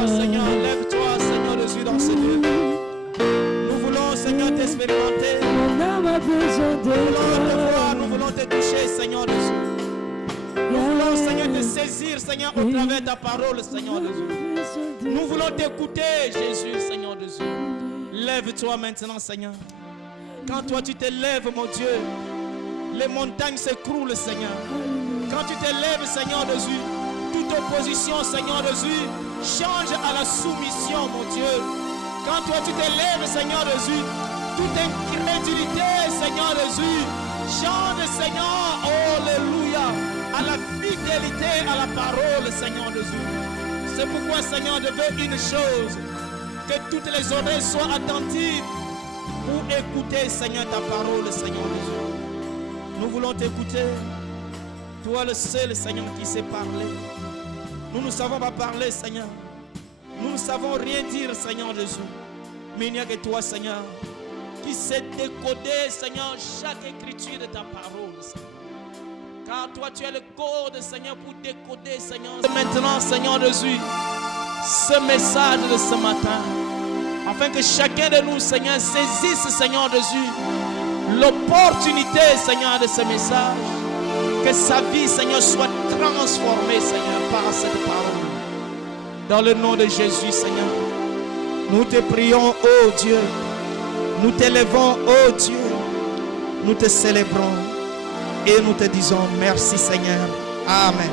Lève-toi, Seigneur. Lève-toi, Seigneur Jésus, dans ce lieu. Nous voulons, Seigneur, t'expérimenter. Nous voulons te voir, nous voulons te toucher, Seigneur Jésus. Nous voulons, Seigneur, te saisir, Seigneur, au travers de ta parole, Seigneur Jésus. Nous voulons t'écouter, Jésus, Seigneur Jésus. Lève-toi maintenant, Seigneur. Quand toi tu te lèves, mon Dieu, les montagnes s'écroulent, Seigneur. Quand tu te lèves, Seigneur Jésus, toute opposition, Seigneur Jésus, change à la soumission, mon Dieu. Quand toi tu te lèves, Seigneur Jésus, toute incrédulité, Seigneur Jésus, change, Seigneur, alléluia, à la fidélité à la parole, Seigneur Jésus. C'est pourquoi, Seigneur, je veux une chose, que toutes les oreilles soient attentives pour écouter, Seigneur, ta parole, Seigneur Jésus. Nous voulons t'écouter. Toi le seul, Seigneur, qui sait parler. Nous ne savons pas parler, Seigneur. Nous ne savons rien dire, Seigneur Jésus. Mais il n'y a que toi, Seigneur, qui sait décoder, Seigneur, chaque écriture de ta parole, Seigneur. Car toi, tu es le code, Seigneur, pour décoder, Seigneur. Maintenant, Seigneur Jésus, ce message de ce matin, afin que chacun de nous, Seigneur, saisisse, Seigneur Jésus, l'opportunité, Seigneur, de ce message. Que sa vie, Seigneur, soit transformée, Seigneur, par cette parole. Dans le nom de Jésus, Seigneur, nous te prions, ô Dieu. Nous t'élevons, ô Dieu. Nous te célébrons et nous te disons merci, Seigneur. Amen.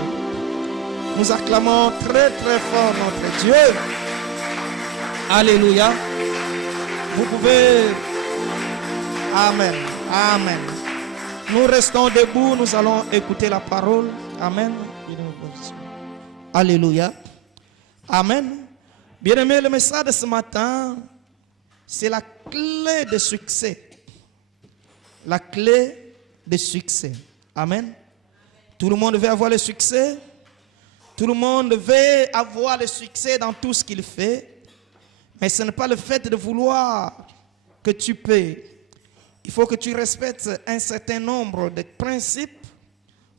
Nous acclamons très très fort notre Dieu. Alléluia. Vous pouvez... Amen. Amen. Nous restons debout, nous allons écouter la parole. Amen. Alléluia. Amen. Bien-aimé, le message de ce matin, c'est la clé de succès. La clé de succès. Amen. Tout le monde veut avoir le succès. Tout le monde veut avoir le succès dans tout ce qu'il fait. Mais ce n'est pas le fait de vouloir que tu peux. Il faut que tu respectes un certain nombre de principes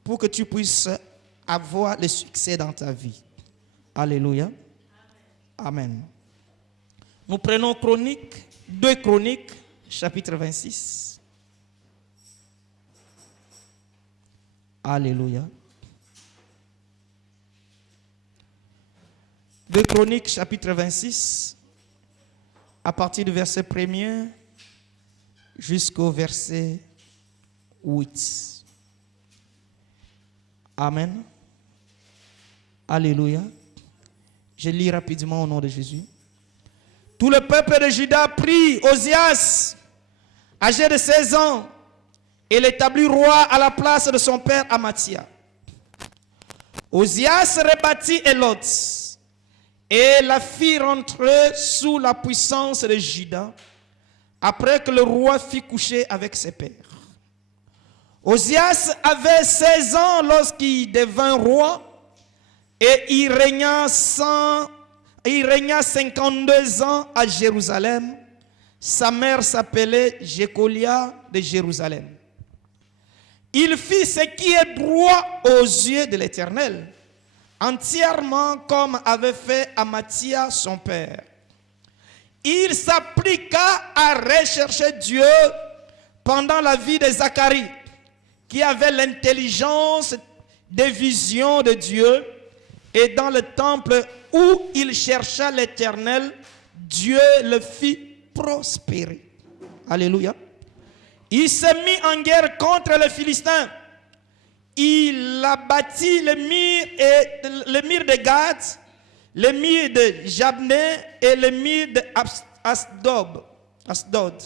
pour que tu puisses avoir le succès dans ta vie. Alléluia. Amen. Nous prenons Chroniques, 2 Chroniques, chapitre 26. Alléluia. 2 Chroniques, chapitre 26, à partir du verset 1er jusqu'au verset 8. Amen. Alléluia. Je lis rapidement au nom de Jésus. Tout le peuple de Juda prit Osias, âgé de 16 ans, et l'établit roi à la place de son père Amathia. Osias rebâtit Élot et la fit rentrer sous la puissance de Juda, après que le roi fut couché avec ses pères. Osias avait 16 ans lorsqu'il devint roi et il régna 52 ans à Jérusalem. Sa mère s'appelait Jécolia de Jérusalem. Il fit ce qui est droit aux yeux de l'Éternel, entièrement comme avait fait Amathia son père. Il s'appliqua à rechercher Dieu pendant la vie de Zacharie, qui avait l'intelligence des visions de Dieu, et dans le temple où il chercha l'Éternel, Dieu le fit prospérer. Alléluia. Il se mit en guerre contre les Philistins. Il abattit le mur de Gad, le mur de Jabné et le mur de Asdod,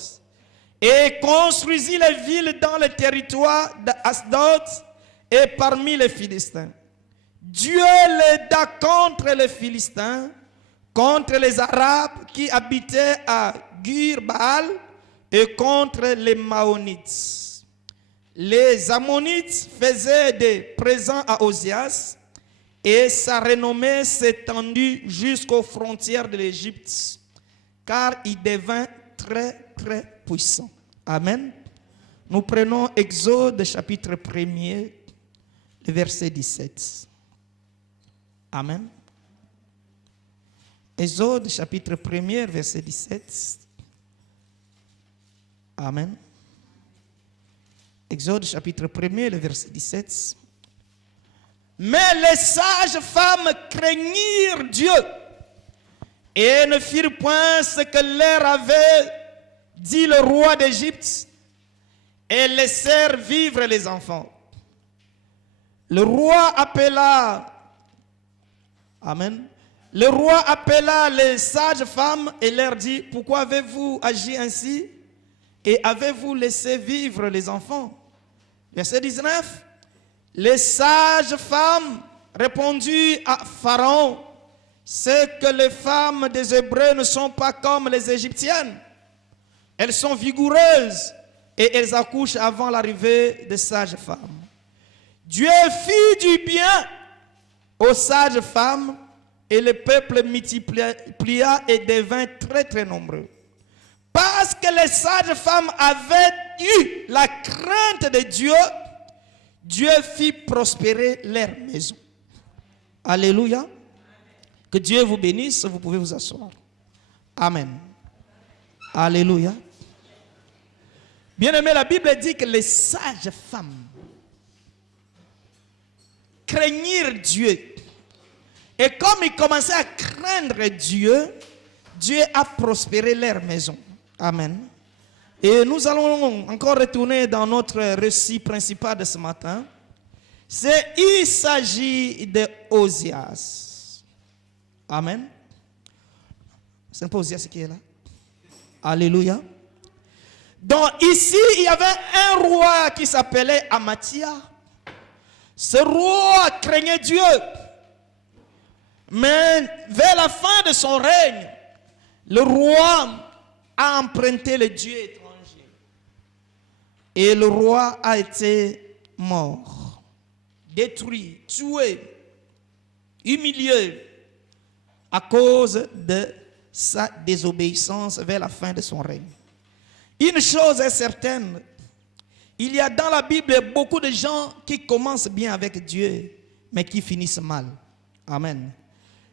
et construisit les villes dans le territoire d'Asdod et parmi les Philistins. Dieu l'aida contre les Philistins, contre les Arabes qui habitaient à Gur-Baal et contre les Maonites. Les Ammonites faisaient des présents à Osias et sa renommée s'étendit jusqu'aux frontières de l'Égypte, car il devint très très puissant. Amen. Nous prenons Exode chapitre 1er, le verset 17. Amen. Exode chapitre 1er, verset 17. Amen. Exode chapitre 1er, le verset 17. Mais les sages femmes craignirent Dieu et ne firent point ce que leur avait dit le roi d'Égypte et laissèrent vivre les enfants. Le roi appela, amen, le roi appela les sages femmes et leur dit, pourquoi avez-vous agi ainsi et avez-vous laissé vivre les enfants? Verset 19, les sages femmes répondirent à Pharaon, c'est que les femmes des Hébreux ne sont pas comme les Égyptiennes. Elles sont vigoureuses et elles accouchent avant l'arrivée des sages femmes. Dieu fit du bien aux sages femmes et le peuple multiplia et devint très très nombreux. Parce que les sages femmes avaient eu la crainte de Dieu, Dieu fit prospérer leur maison. Alléluia. Que Dieu vous bénisse, vous pouvez vous asseoir. Amen. Alléluia. Bien-aimé, la Bible dit que les sages femmes craignirent Dieu. Et comme ils commençaient à craindre Dieu, Dieu a prospéré leur maison. Amen. Et nous allons encore retourner dans notre récit principal de ce matin. Il s'agit de Osias. Amen. Ce n'est pas Osias qui est là. Alléluia. Donc ici, il y avait un roi qui s'appelait Amathia. Ce roi craignait Dieu. Mais vers la fin de son règne, le roi a emprunté le Dieu étranger. Et le roi a été mort, détruit, tué, humilié à cause de sa désobéissance vers la fin de son règne. Une chose est certaine, il y a dans la Bible beaucoup de gens qui commencent bien avec Dieu, mais qui finissent mal. Amen.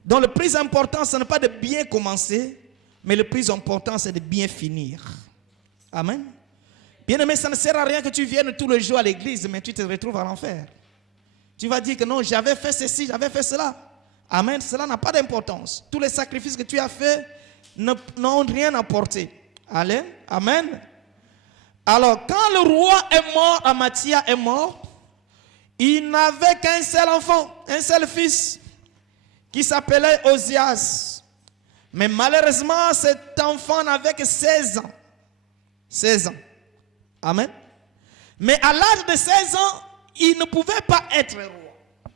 Donc le plus important, ce n'est pas de bien commencer, mais le plus important, c'est de bien finir. Amen. Bien-aimé, ça ne sert à rien que tu viennes tous les jours à l'église, mais tu te retrouves à l'enfer. Tu vas dire que non, j'avais fait ceci, j'avais fait cela. Amen. Cela n'a pas d'importance. Tous les sacrifices que tu as faits n'ont rien apporté. Allez. Amen. Alors, quand le roi est mort, Amathia est mort, il n'avait qu'un seul enfant, un seul fils, qui s'appelait Osias. Mais malheureusement, cet enfant n'avait que 16 ans. 16 ans. Amen. Mais à l'âge de 16 ans, il ne pouvait pas être roi.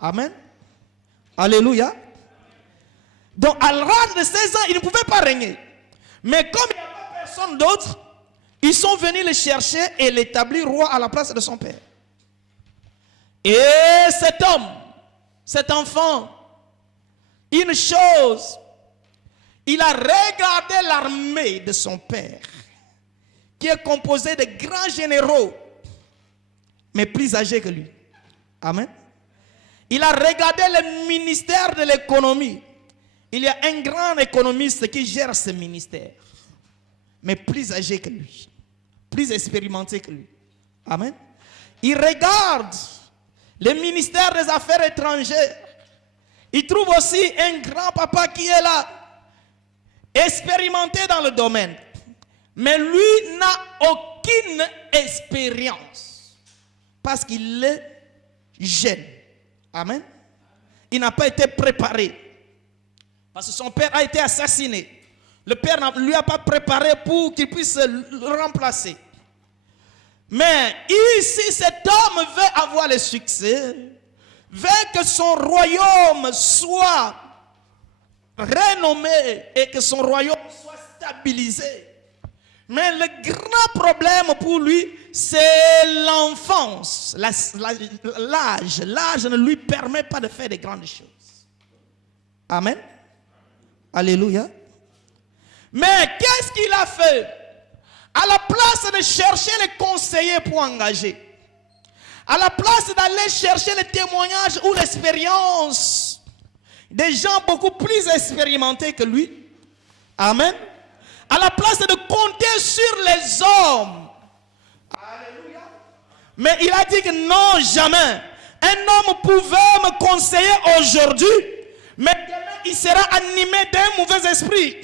Amen. Alléluia. Donc à l'âge de 16 ans, il ne pouvait pas régner. Mais comme il n'y avait personne d'autre, ils sont venus le chercher et l'établir roi à la place de son père. Et cet homme, cet enfant, une chose, il a regardé l'armée de son père, qui est composée de grands généraux, mais plus âgés que lui. Amen. Il a regardé le ministère de l'économie. Il y a un grand économiste qui gère ce ministère, mais plus âgé que lui, plus expérimenté que lui. Amen. Il regarde le ministère des Affaires étrangères. Il trouve aussi un grand papa qui est là, expérimenté dans le domaine. Mais lui n'a aucune expérience parce qu'il est jeune. Amen. Il n'a pas été préparé parce que son père a été assassiné. Le père ne lui a pas préparé pour qu'il puisse le remplacer. Mais ici, cet homme veut avoir le succès, veut que son royaume soit renommé et que son royaume soit stabilisé. Mais le grand problème pour lui, c'est l'enfance. L'âge. L'âge ne lui permet pas de faire de grandes choses. Amen. Alléluia. Mais qu'est-ce qu'il a fait? À la place de chercher les conseillers pour engager, à la place d'aller chercher le témoignage ou l'expérience, des gens beaucoup plus expérimentés que lui. Amen. À la place de compter sur les hommes. Alléluia. Mais il a dit que non, jamais. Un homme pouvait me conseiller aujourd'hui, mais demain il sera animé d'un mauvais esprit.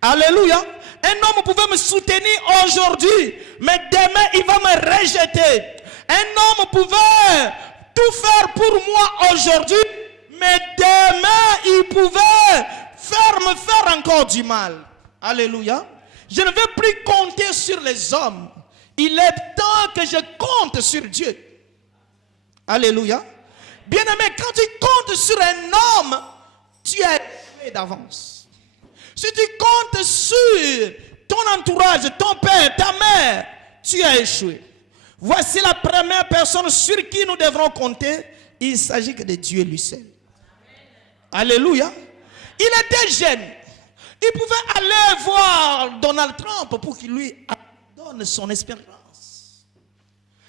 Alléluia. Un homme pouvait me soutenir aujourd'hui, mais demain il va me rejeter. Un homme pouvait tout faire pour moi aujourd'hui, mais demain il pouvait me faire encore du mal. Alléluia. Je ne veux plus compter sur les hommes. Il est temps que je compte sur Dieu. Alléluia. Bien-aimé, quand tu comptes sur un homme, tu as échoué d'avance. Si tu comptes sur ton entourage, ton père, ta mère, tu as échoué. Voici la première personne sur qui nous devrons compter. Il s'agit que de Dieu lui seul. Alléluia. Il était jeune. Il pouvait aller voir Donald Trump pour qu'il lui donne son expérience.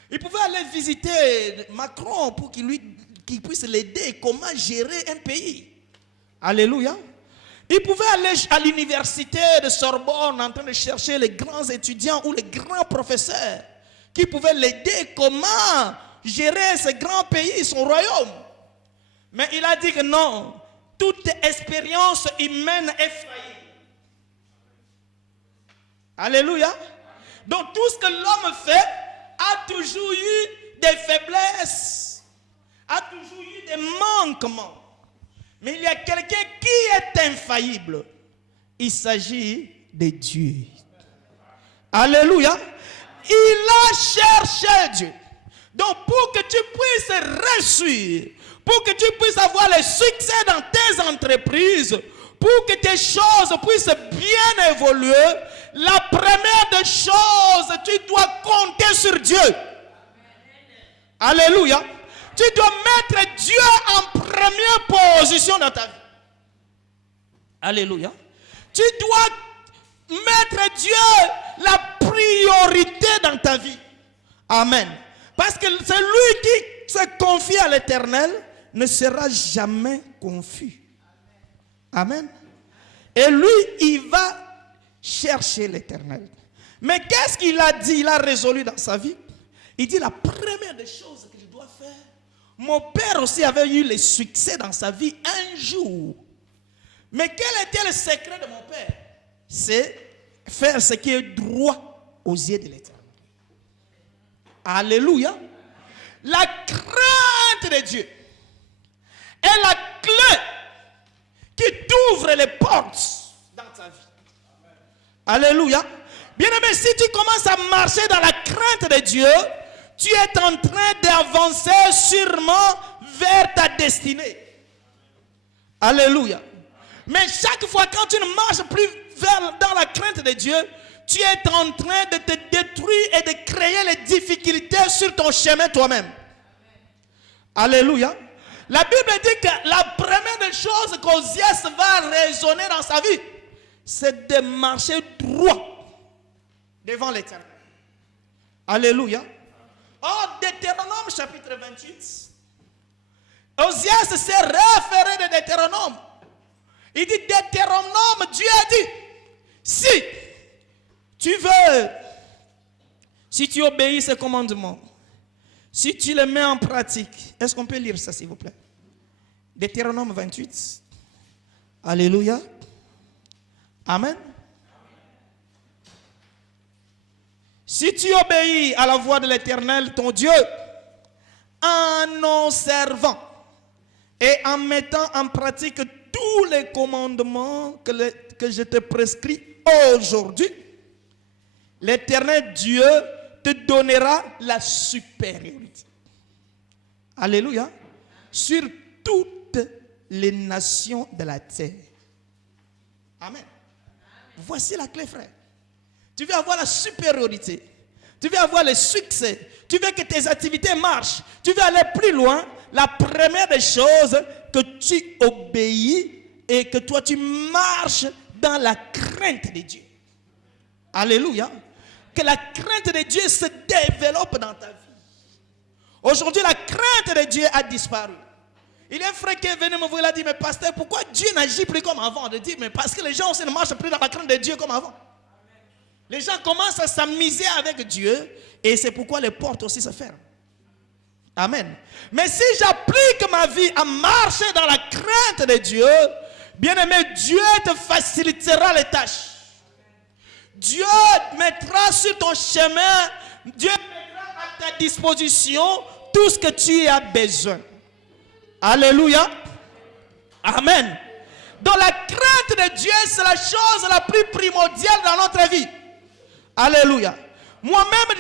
Il pouvait aller visiter Macron pour qu'il puisse l'aider comment gérer un pays. Alléluia. Il pouvait aller à l'université de Sorbonne en train de chercher les grands étudiants ou les grands professeurs qui pouvaient l'aider comment gérer ce grand pays, son royaume. Mais il a dit que non, toute expérience humaine est faillible. Alléluia. Donc tout ce que l'homme fait a toujours eu des faiblesses, a toujours eu des manquements. Mais il y a quelqu'un qui est infaillible. Il s'agit de Dieu. Alléluia. Il a cherché Dieu. Donc pour que tu puisses réussir, pour que tu puisses avoir le succès dans tes entreprises, pour que tes choses puissent bien évoluer, la première des choses, tu dois compter sur Dieu. Alléluia. Tu dois mettre Dieu en première position dans ta vie. Alléluia. Tu dois mettre Dieu la priorité dans ta vie. Amen. Parce que celui qui se confie à l'Éternel ne sera jamais confus. Amen. Et lui, il va chercher l'Éternel. Mais qu'est-ce qu'il a dit? Il a résolu dans sa vie. Il dit la première des choses que je dois faire. Mon père aussi avait eu le succès dans sa vie un jour. Mais quel était le secret de mon père? C'est faire ce qui est droit aux yeux de l'Éternel. Alléluia. La crainte de Dieu est la clé qui t'ouvre les portes dans ta vie. Alléluia. Bien-aimé, si tu commences à marcher dans la crainte de Dieu, tu es en train d'avancer sûrement vers ta destinée. Alléluia. Mais chaque fois quand tu ne marches plus dans la crainte de Dieu, tu es en train de te détruire et de créer les difficultés sur ton chemin toi-même. Alléluia. La Bible dit que la première des choses qu'Osias va raisonner dans sa vie, c'est de marcher droit devant l'Éternel. Alléluia. Or, Deutéronome chapitre 28, Osias s'est référé de Deutéronome. Il dit Deutéronome, Dieu a dit, si tu veux, si tu obéis ces commandements, si tu les mets en pratique, est-ce qu'on peut lire ça s'il vous plaît? Deutéronome 28. Alléluia. Amen. Si tu obéis à la voix de l'Éternel, ton Dieu, en observant et en mettant en pratique tous les commandements que je te prescris aujourd'hui, l'Éternel Dieu te donnera la supériorité. Alléluia. Sur toutes les nations de la terre. Amen. Voici la clé, frère. Tu veux avoir la supériorité. Tu veux avoir le succès. Tu veux que tes activités marchent. Tu veux aller plus loin. La première des choses, que tu obéis et que toi tu marches dans la crainte de Dieu. Alléluia. Que la crainte de Dieu se développe dans ta vie. Aujourd'hui, la crainte de Dieu a disparu. Il y a un frère qui est venu me voir, il a dit, mais pasteur, pourquoi Dieu n'agit plus comme avant? De dire, mais parce que les gens aussi ne marchent plus dans la crainte de Dieu comme avant. Les gens commencent à s'amuser avec Dieu et c'est pourquoi les portes aussi se ferment. Amen. Mais si j'applique ma vie à marcher dans la crainte de Dieu, bien-aimé, Dieu te facilitera les tâches. Dieu mettra sur ton chemin, Dieu mettra à ta disposition tout ce que tu as besoin. Alléluia. Amen. Donc la crainte de Dieu, c'est la chose la plus primordiale dans notre vie. Alléluia. Moi-même,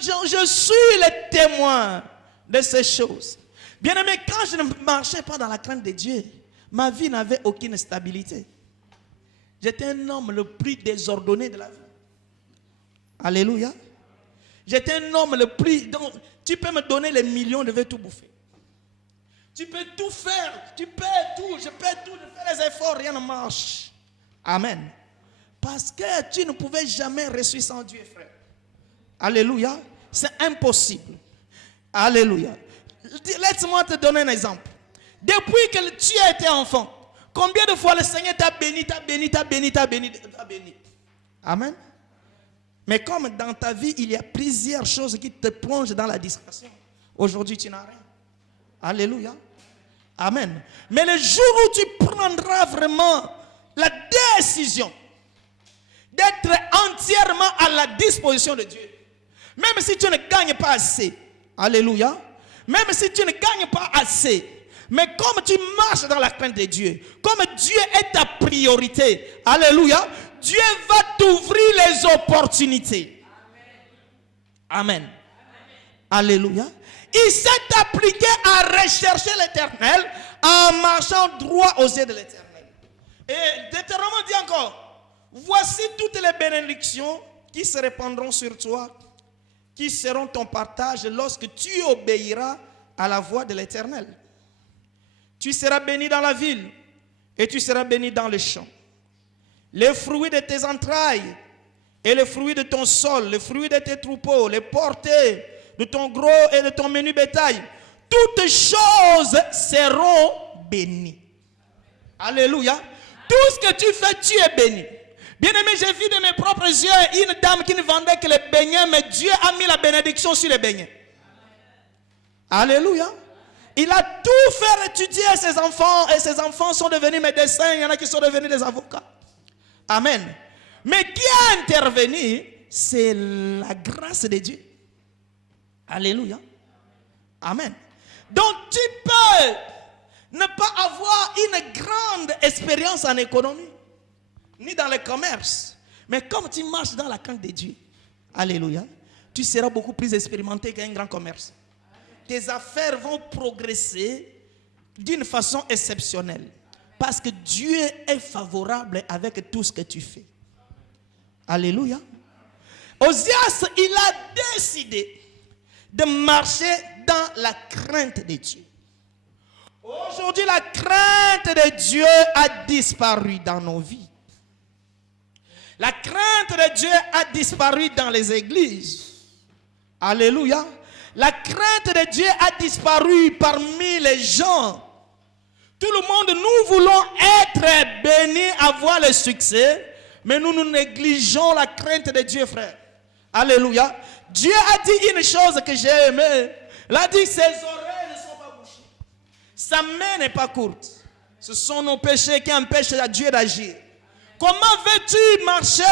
je suis le témoin de ces choses. Bien-aimé, quand je ne marchais pas dans la crainte de Dieu, ma vie n'avait aucune stabilité. J'étais un homme le plus désordonné de la vie. Alléluia. J'étais un homme le plus... Donc, tu peux me donner les millions, je vais tout bouffer. Tu peux tout faire, tu peux tout, je peux tout, je fais les efforts, rien ne marche. Amen. Parce que tu ne pouvais jamais réussir sans Dieu, frère. Alléluia. C'est impossible. Alléluia. Laisse-moi te donner un exemple. Depuis que tu as été enfant, combien de fois le Seigneur t'a béni, t'a béni, t'a béni, t'a béni, t'a béni. Amen. Mais comme dans ta vie, il y a plusieurs choses qui te plongent dans la discrétion. Aujourd'hui, tu n'as rien. Alléluia. Amen. Mais le jour où tu prendras vraiment la décision d'être entièrement à la disposition de Dieu, même si tu ne gagnes pas assez, alléluia, même si tu ne gagnes pas assez, mais comme tu marches dans la crainte de Dieu, comme Dieu est ta priorité, alléluia, Dieu va t'ouvrir les opportunités. Amen. Amen. Alléluia. Il s'est appliqué à rechercher l'Éternel en marchant droit aux yeux de l'Éternel. Et Deutéronome dit encore, voici toutes les bénédictions qui se répandront sur toi, qui seront ton partage lorsque tu obéiras à la voix de l'Éternel. Tu seras béni dans la ville et tu seras béni dans les champs. Les fruits de tes entrailles et les fruits de ton sol, les fruits de tes troupeaux, les portées de ton gros et de ton menu bétail, toutes choses seront bénies. Alléluia. Tout ce que tu fais, tu es béni. Bien-aimé, j'ai vu de mes propres yeux une dame qui ne vendait que les beignets, mais Dieu a mis la bénédiction sur les beignets. Alléluia. Il a tout fait étudier à ses enfants et ses enfants sont devenus médecins. Il y en a qui sont devenus des avocats. Amen. Mais qui a intervenu, c'est la grâce de Dieu. Alléluia. Amen. Donc tu peux ne pas avoir une grande expérience en économie, ni dans le commerce. Mais comme tu marches dans la crainte de Dieu, alléluia, tu seras beaucoup plus expérimenté qu'un grand commerce. Tes affaires vont progresser d'une façon exceptionnelle. Parce que Dieu est favorable avec tout ce que tu fais. Alléluia. Osias, il a décidé de marcher dans la crainte de Dieu. Aujourd'hui, la crainte de Dieu a disparu dans nos vies. La crainte de Dieu a disparu dans les églises. Alléluia. La crainte de Dieu a disparu parmi les gens. Tout le monde, nous voulons être bénis, avoir le succès, mais nous négligeons la crainte de Dieu, frère. Alléluia. Dieu a dit une chose que j'ai aimée. Il a dit, ses oreilles ne sont pas bouchées. Sa main n'est pas courte. Ce sont nos péchés qui empêchent Dieu d'agir. Comment veux-tu marcher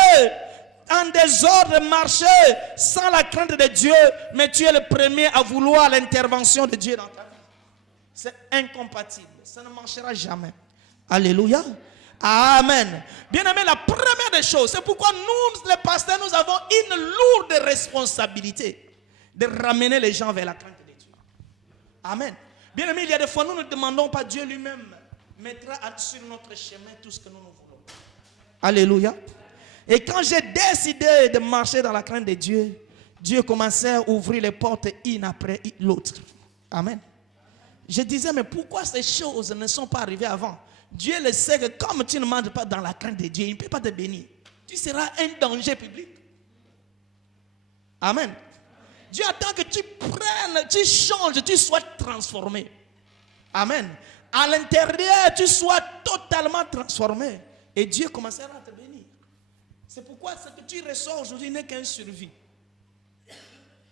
en désordre, marcher sans la crainte de Dieu, mais tu es le premier à vouloir l'intervention de Dieu dans ta vie? C'est incompatible. Ça ne marchera jamais. Alléluia. Amen. Bien-aimé, la première des choses, c'est pourquoi nous, les pasteurs, nous avons une lourde responsabilité de ramener les gens vers la crainte de Dieu. Amen. Bien-aimé, il y a des fois, nous ne demandons pas, Dieu lui-même mettra sur notre chemin tout ce que nous voulons. Alléluia. Et quand j'ai décidé de marcher dans la crainte de Dieu, Dieu commençait à ouvrir les portes une après l'autre. Amen. Je disais, mais pourquoi ces choses ne sont pas arrivées avant? Dieu le sait que comme tu ne marches pas dans la crainte de Dieu, il ne peut pas te bénir. Tu seras un danger public. Amen. Dieu attend que tu prennes, tu changes, tu sois transformé. Amen. À l'intérieur, tu sois totalement transformé. Et Dieu commencera à te bénir. C'est pourquoi ce que tu ressors aujourd'hui n'est qu'un survie.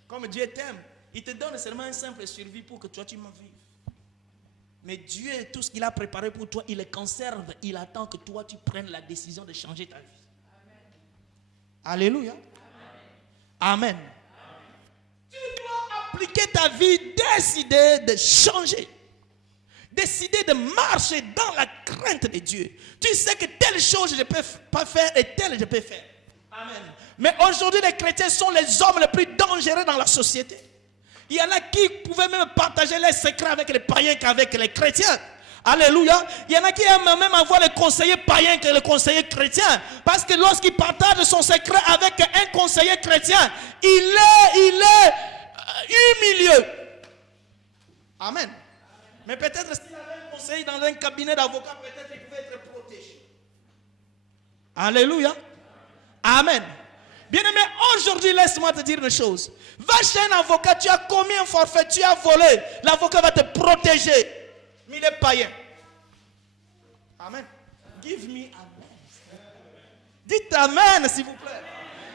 Comme Dieu t'aime, il te donne seulement un simple survie pour que toi tu m'en vives. Mais Dieu, tout ce qu'il a préparé pour toi, il le conserve. Il attend que toi tu prennes la décision de changer ta vie. Amen. Alléluia. Amen. Amen. Tu dois appliquer ta vie, décider de changer. Décider de marcher dans la crainte de Dieu. Tu sais que telle chose je ne peux pas faire et telle je peux faire. Amen. Mais aujourd'hui, les chrétiens sont les hommes les plus dangereux dans la société. Il y en a qui pouvaient même partager les secrets avec les païens qu'avec les chrétiens. Alléluia. Il y en a qui aiment même avoir le conseiller païen que le conseiller chrétien. Parce que lorsqu'il partage son secret avec un conseiller chrétien, il est humilié. Amen. Mais peut-être s'il avait un conseil dans un cabinet d'avocat, peut-être qu'il pouvait être protégé. Alléluia. Amen. Bien-aimé, aujourd'hui, laisse-moi te dire une chose. Va chez un avocat, tu as commis un forfait, tu as volé. L'avocat va te protéger. Mais il est païen. Amen. Give me amen. Dites amen, s'il vous plaît.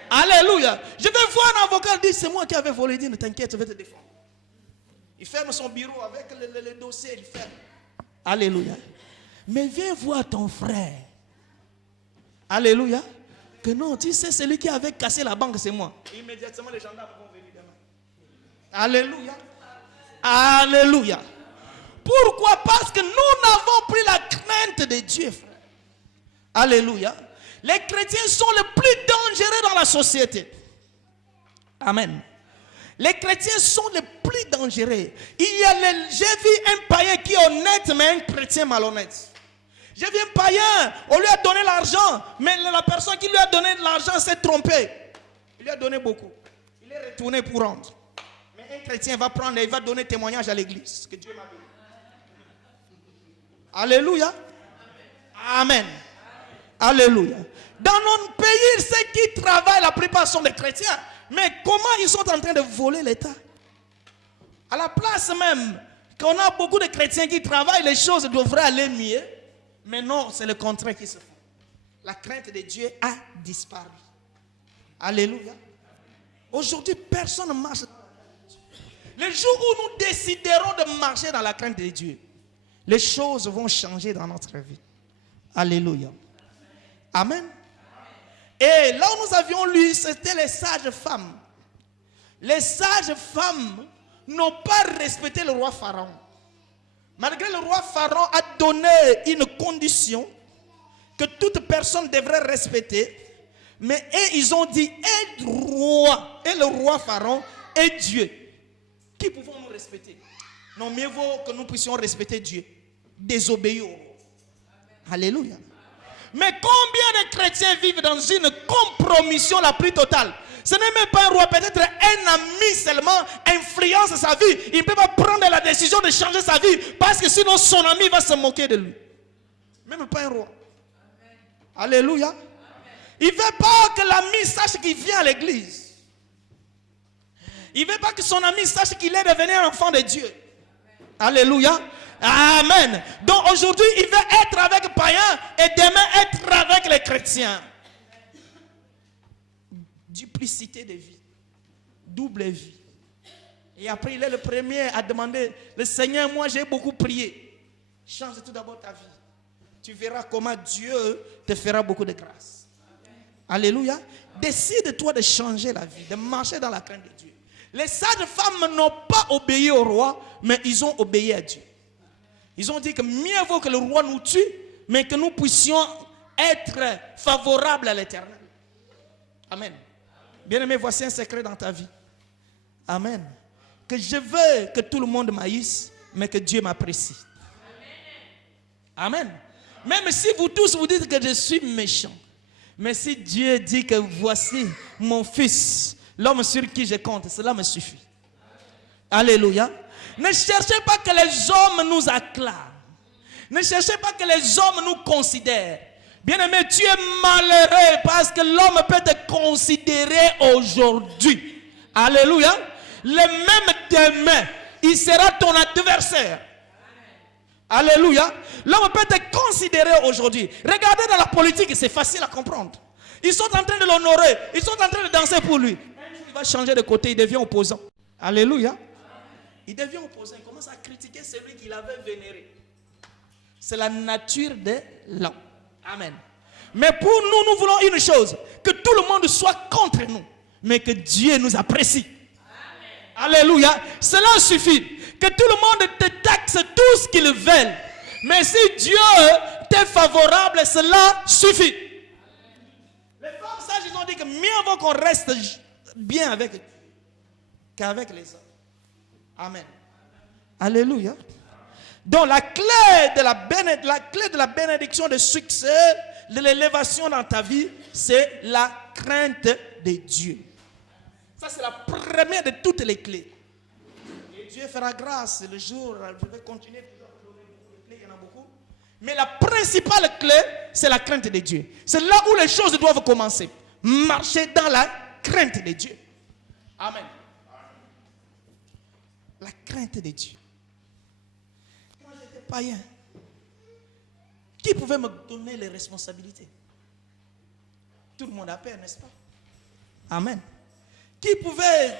Alléluia. Je vais voir un avocat, il dit, c'est moi qui avais volé. Il dit, ne t'inquiète, je vais te défendre. Il ferme son bureau avec le dossier, il ferme. Alléluia. Mais viens voir ton frère. Alléluia. Que non, tu sais, celui qui avait cassé la banque, c'est moi. Immédiatement, les gendarmes vont venir demain. Alléluia. Alléluia. Pourquoi? Parce que nous n'avons plus la crainte de Dieu, frère. Alléluia. Les chrétiens sont les plus dangereux dans la société. Amen. Les chrétiens sont les plus dangereux. J'ai vu un païen qui est honnête, mais un chrétien malhonnête. J'ai vu un païen, on lui a donné l'argent, mais la personne qui lui a donné de l'argent s'est trompée. Il lui a donné beaucoup. Il est retourné pour rendre. Mais un chrétien va prendre et il va donner témoignage à l'église. Que Dieu m'a béni. Alléluia. Amen. Alléluia. Dans notre pays, ceux qui travaillent, la plupart sont des chrétiens. Mais comment ils sont en train de voler l'État? À la place même qu'on a beaucoup de chrétiens qui travaillent, les choses devraient aller mieux. Mais non, c'est le contraire qui se fait. La crainte de Dieu a disparu. Alléluia. Aujourd'hui, personne ne marche. Le jour où nous déciderons de marcher dans la crainte de Dieu, les choses vont changer dans notre vie. Alléluia. Amen. Et là où nous avions lu, c'était les sages femmes. Les sages femmes n'ont pas respecté le roi Pharaon. Malgré le roi Pharaon a donné une condition que toute personne devrait respecter. Mais ils ont dit, et roi, et le roi Pharaon, et Dieu. Qui pouvons-nous respecter? Non, mieux vaut que nous puissions respecter Dieu. Désobéir au roi. Alléluia. Mais combien de chrétiens vivent dans une compromission la plus totale? Ce n'est même pas un roi, peut-être un ami seulement influence sa vie. Il ne peut pas prendre la décision de changer sa vie parce que sinon son ami va se moquer de lui. Même pas un roi. Amen. Alléluia. Amen. Il ne veut pas que l'ami sache qu'il vient à l'église. Il ne veut pas que son ami sache qu'il est devenu un enfant de Dieu. Amen. Alléluia. Amen. Donc aujourd'hui, il veut être avec les païens et demain être avec les chrétiens. Duplicité de vie. Double vie. Et après, il est le premier à demander, le Seigneur, moi j'ai beaucoup prié. Change tout d'abord ta vie. Tu verras comment Dieu te fera beaucoup de grâce. Alléluia. Décide-toi de changer la vie, de marcher dans la crainte de Dieu. Les sages femmes n'ont pas obéi au roi, mais ils ont obéi à Dieu. Ils ont dit que mieux vaut que le roi nous tue, mais que nous puissions être favorables à l'Éternel. Amen. Bien-aimé, voici un secret dans ta vie. Amen. Que je veux que tout le monde m'haïsse, mais que Dieu m'apprécie. Amen. Même si vous tous vous dites que je suis méchant, mais si Dieu dit que voici mon fils, l'homme sur qui je compte, cela me suffit. Alléluia. Ne cherchez pas que les hommes nous acclament. Ne cherchez pas que les hommes nous considèrent. Bien-aimé, tu es malheureux parce que l'homme peut te considérer aujourd'hui. Alléluia. Le même demain, il sera ton adversaire. Alléluia. L'homme peut être considéré aujourd'hui. Regardez dans la politique, c'est facile à comprendre. Ils sont en train de l'honorer. Ils sont en train de danser pour lui. Un jour, il va changer de côté, il devient opposant. Alléluia. Il devient opposant, il commence à critiquer celui qu'il avait vénéré. C'est la nature de l'homme. Amen. Mais pour nous, nous voulons une chose, que tout le monde soit contre nous, mais que Dieu nous apprécie. Amen. Alléluia. Cela suffit. Que tout le monde te taxe tout ce qu'ils veulent. Mais si Dieu t'est favorable, cela suffit. Les femmes sages, ils ont dit que mieux vaut qu'on reste bien avec eux qu'avec les hommes. Amen. Alléluia. Donc la clé de la bénédiction, de succès, de l'élévation dans ta vie, c'est la crainte de Dieu. Ça, c'est la première de toutes les clés. Et Dieu fera grâce le jour, je vais continuer. Il y en a beaucoup. Mais la principale clé, c'est la crainte de Dieu. C'est là où les choses doivent commencer. Marcher dans la crainte de Dieu. Amen. La crainte de Dieu. Quand j'étais païen, qui pouvait me donner les responsabilités? Tout le monde a peur, n'est-ce pas? Amen. Qui pouvait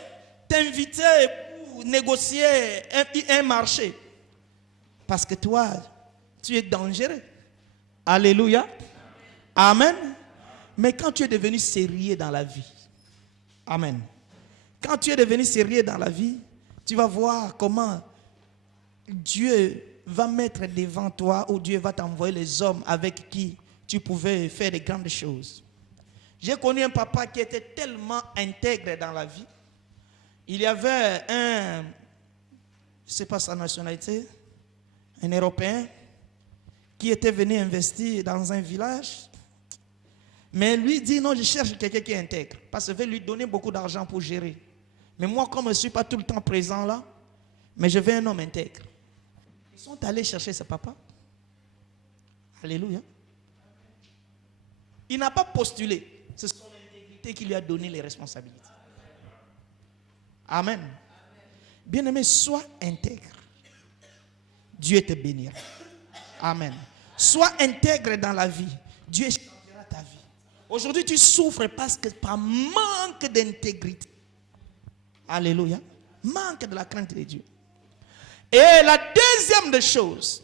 t'inviter pour négocier un marché? Parce que toi, tu es dangereux. Alléluia. Amen. Mais quand tu es devenu sérieux dans la vie, amen. Quand tu es devenu sérieux dans la vie, tu vas voir comment Dieu va mettre devant toi, ou Dieu va t'envoyer les hommes avec qui tu pouvais faire de grandes choses. J'ai connu un papa qui était tellement intègre dans la vie. Il y avait un, je ne sais pas sa nationalité, un Européen qui était venu investir dans un village. Mais lui dit, non, je cherche quelqu'un qui est intègre. Parce que je vais lui donner beaucoup d'argent pour gérer. Mais moi, comme je ne suis pas tout le temps présent là, mais je veux un homme intègre. Ils sont allés chercher ce papa. Alléluia. Il n'a pas postulé. C'est son intégrité qui lui a donné les responsabilités. Amen. Bien-aimé, sois intègre. Dieu te bénira. Amen. Sois intègre dans la vie. Dieu changera ta vie. Aujourd'hui, tu souffres parce que par manque d'intégrité. Alléluia. Manque de la crainte de Dieu. Et la deuxième des choses,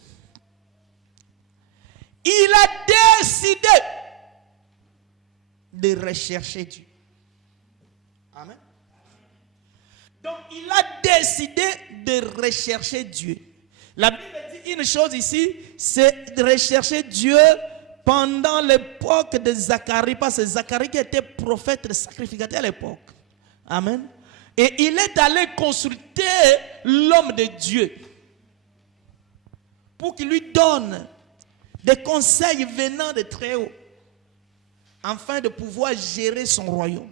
il a décidé de rechercher Dieu. Amen. Donc, il a décidé de rechercher Dieu. La Bible dit une chose ici, c'est de rechercher Dieu pendant l'époque de Zacharie, parce que Zacharie qui était prophète, sacrificateur à l'époque. Amen. Et il est allé consulter l'homme de Dieu pour qu'il lui donne des conseils venant de très haut, afin de pouvoir gérer son royaume.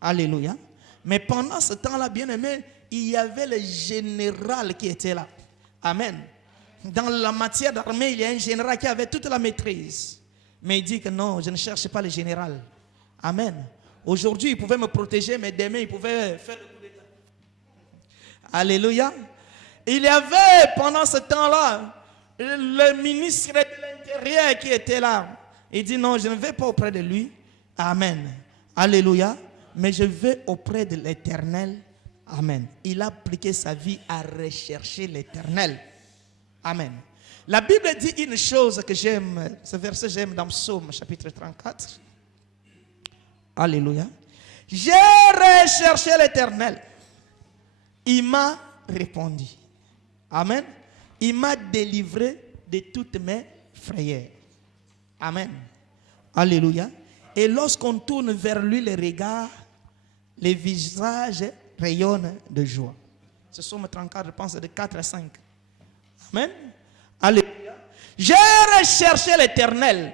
Alléluia. Mais pendant ce temps-là, bien aimé, il y avait le général qui était là. Amen. Dans la matière d'armée, il y a un général qui avait toute la maîtrise. Mais il dit que non, je ne cherche pas le général. Amen. Aujourd'hui, il pouvait me protéger, mais demain, il pouvait faire le coup d'État. Alléluia. Il y avait, pendant ce temps-là, le ministre de l'Intérieur qui était là. Il dit non, je ne vais pas auprès de lui. Amen. Alléluia. Mais je vais auprès de l'Éternel. Amen. Il a appliqué sa vie à rechercher l'Éternel. Amen. La Bible dit une chose que j'aime, ce verset j'aime dans Psaume chapitre 34. Alléluia. J'ai recherché l'Éternel. Il m'a répondu. Amen. Il m'a délivré de toutes mes frayeurs. Amen. Alléluia. Et lorsqu'on tourne vers lui les regards, les visages rayonnent de joie. Ce Psaume 34, je pense, de 4 à 5. Amen. Alléluia. J'ai recherché l'Éternel.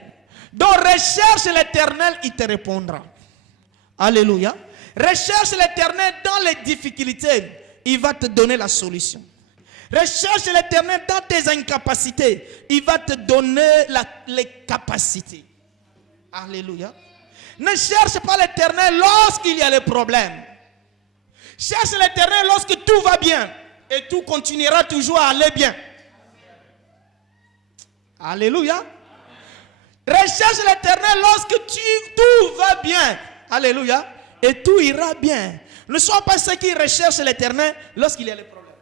Donc recherche l'Éternel, il te répondra. Alléluia. Recherche l'Éternel dans les difficultés, il va te donner la solution. Recherche l'Éternel dans tes incapacités, il va te donner les capacités. Alléluia. Ne cherche pas l'Éternel lorsqu'il y a des problèmes. Cherche l'Éternel lorsque tout va bien. Et tout continuera toujours à aller bien. Alléluia. Recherche l'Éternel lorsque tout va bien. Alléluia. Et tout ira bien. Ne sois pas ceux qui recherchent l'Éternel lorsqu'il y a des problèmes.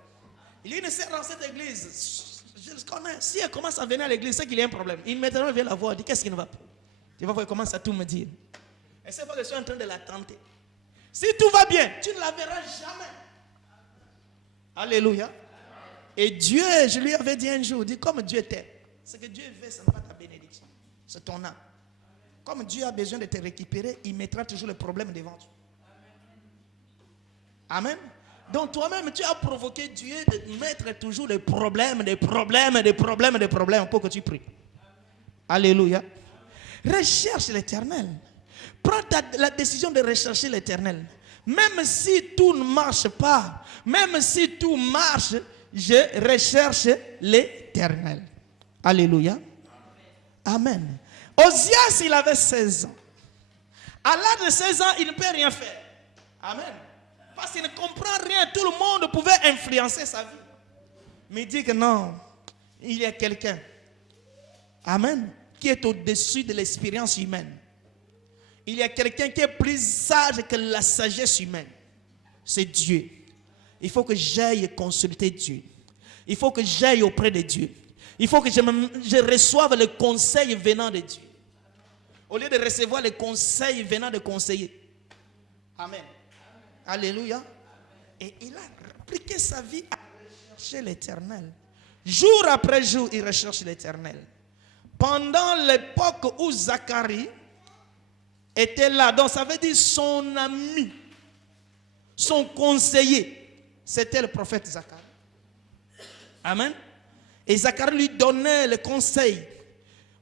Il y a une sœur dans cette église. Je le connais. Si elle commence à venir à l'église, c'est qu'il y a un problème. Immédiatement, elle vient la voir. Elle dit, qu'est-ce qui ne va pas? Tu vas voir, elle commence à tout me dire. Elle sait pas que je suis en train de la tenter. Si tout va bien, tu ne la verras jamais. Alléluia. Et Dieu, je lui avais dit un jour, dit comme Dieu t'aime, ce que Dieu veut, ce n'est pas ta bénédiction, c'est ton âme. Comme Dieu a besoin de te récupérer, il mettra toujours le problème devant toi. Amen. Donc toi-même, tu as provoqué Dieu de mettre toujours des problèmes pour que tu pries. Alléluia. Recherche l'Éternel. Prends la décision de rechercher l'Éternel. Même si tout ne marche pas, même si tout marche, je recherche l'Éternel. Alléluia. Amen. Osias, il avait 16 ans. À l'âge de 16 ans, il ne peut rien faire. Amen. Parce qu'il ne comprend rien. Tout le monde pouvait influencer sa vie. Mais il dit que non, il y a quelqu'un. Amen. Qui est au-dessus de l'expérience humaine. Il y a quelqu'un qui est plus sage que la sagesse humaine. C'est Dieu. Il faut que j'aille consulter Dieu. Il faut que j'aille auprès de Dieu. Il faut que je reçoive le conseil venant de Dieu. Au lieu de recevoir les conseils venant de conseillers. Amen. Alléluia. Et il a appliqué sa vie à rechercher l'Éternel. Jour après jour, il recherche l'Éternel. Pendant l'époque où Zacharie était là, donc ça veut dire son ami, son conseiller, c'était le prophète Zacharie. Amen. Et Zacharie lui donnait le conseil.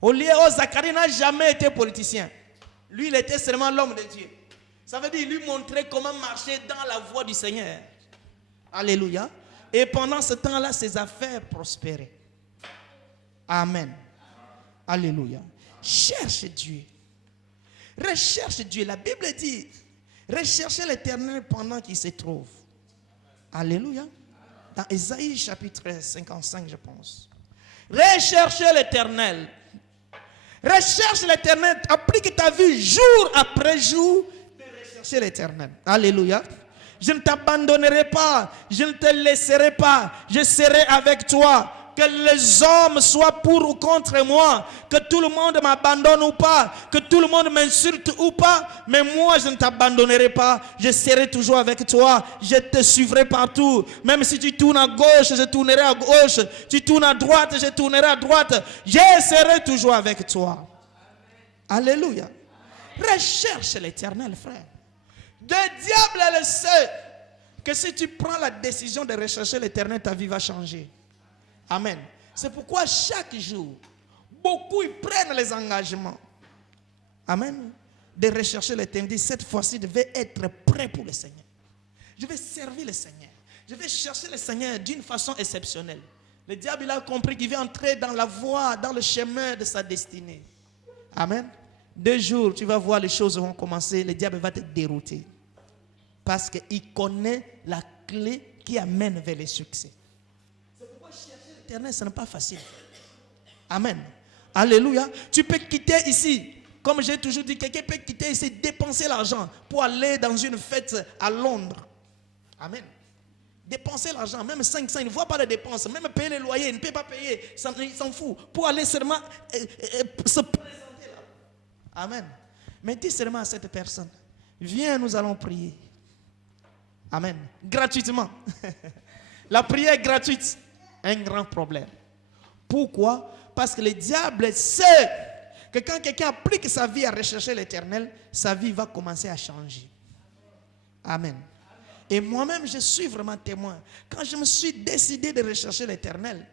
Au lieu où Zacharie n'a jamais été politicien. Lui, il était seulement l'homme de Dieu. Ça veut dire qu'il lui montrait comment marcher dans la voie du Seigneur. Alléluia. Et pendant ce temps-là, ses affaires prospéraient. Amen. Alléluia. Cherche Dieu. Recherche Dieu. La Bible dit, recherchez l'Éternel pendant qu'il se trouve. Alléluia. Dans Ésaïe chapitre 55, je pense. Recherchez l'Éternel. Recherche l'Éternel. Applique ta vie jour après jour de rechercher l'Éternel. Alléluia. Je ne t'abandonnerai pas. Je ne te laisserai pas. Je serai avec toi. Que les hommes soient pour ou contre moi, que tout le monde m'abandonne ou pas, que tout le monde m'insulte ou pas, mais moi je ne t'abandonnerai pas, je serai toujours avec toi, je te suivrai partout. Même si tu tournes à gauche, je tournerai à gauche, tu tournes à droite, je tournerai à droite, je serai toujours avec toi. Alléluia. Recherche l'Éternel, frère. Le diable le sait que si tu prends la décision de rechercher l'Éternel, ta vie va changer. Amen. C'est pourquoi chaque jour, beaucoup ils prennent les engagements. Amen. De rechercher l'Éternel. Cette fois-ci, je vais être prêt pour le Seigneur. Je vais servir le Seigneur. Je vais chercher le Seigneur d'une façon exceptionnelle. Le diable, il a compris qu'il veut entrer dans la voie, dans le chemin de sa destinée. Amen. 2 jours, tu vas voir les choses vont commencer. Le diable va te dérouter. Parce qu'il connaît la clé qui amène vers le succès. L'Éternel, ce n'est pas facile. Amen. Alléluia. Tu peux quitter ici. Comme j'ai toujours dit, quelqu'un peut quitter ici, dépenser l'argent pour aller dans une fête à Londres. Amen. Dépenser l'argent, même 500, il ne voit pas de dépenses. Même payer les loyers, il ne peut pas payer. Il s'en fout. Pour aller seulement se présenter là. Amen. Mais dis seulement à cette personne, viens, nous allons prier. Amen. Gratuitement. La prière est gratuite. Un grand problème. Pourquoi? Parce que le diable sait que quand quelqu'un applique sa vie à rechercher l'Éternel, sa vie va commencer à changer. Amen. Et moi-même, je suis vraiment témoin. Quand je me suis décidé de rechercher l'Éternel,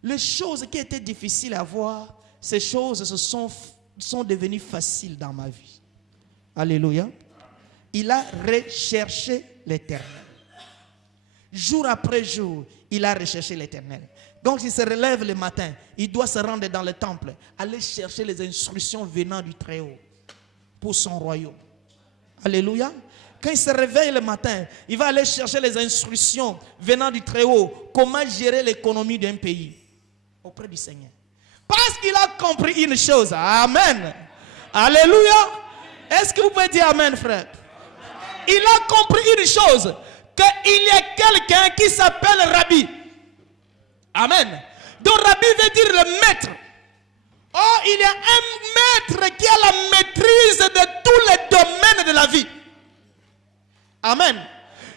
les choses qui étaient difficiles à voir, ces choses sont devenues faciles dans ma vie. Alléluia. Il a recherché l'Éternel. Jour après jour, il a recherché l'Éternel. Donc il se relève le matin, il doit se rendre dans le temple, aller chercher les instructions venant du Très-Haut pour son royaume. Alléluia. Quand il se réveille le matin, il va aller chercher les instructions venant du Très-Haut, comment gérer l'économie d'un pays auprès du Seigneur. Parce qu'il a compris une chose. Amen. Alléluia. Est-ce que vous pouvez dire Amen, frère? Il a compris une chose. Qu'il y a quelqu'un qui s'appelle Rabbi. Amen. Donc Rabbi veut dire le maître. Oh, il y a un maître qui a la maîtrise de tous les domaines de la vie. Amen.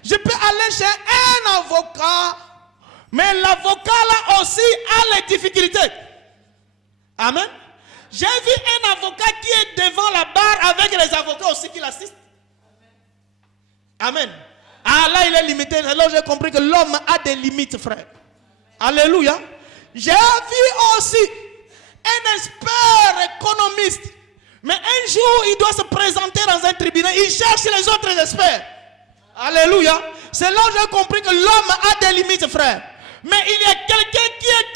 Je peux aller chez un avocat, mais l'avocat là aussi a les difficultés. Amen. J'ai vu un avocat qui est devant la barre avec les avocats aussi qui l'assistent. Amen. Ah là il est limité. Alors j'ai compris que l'homme a des limites, frère. Alléluia. J'ai vu aussi un expert économiste. Mais un jour il doit se présenter dans un tribunal. Il cherche les autres experts. Alléluia. C'est là où j'ai compris que l'homme a des limites, frère. Mais il y a quelqu'un qui est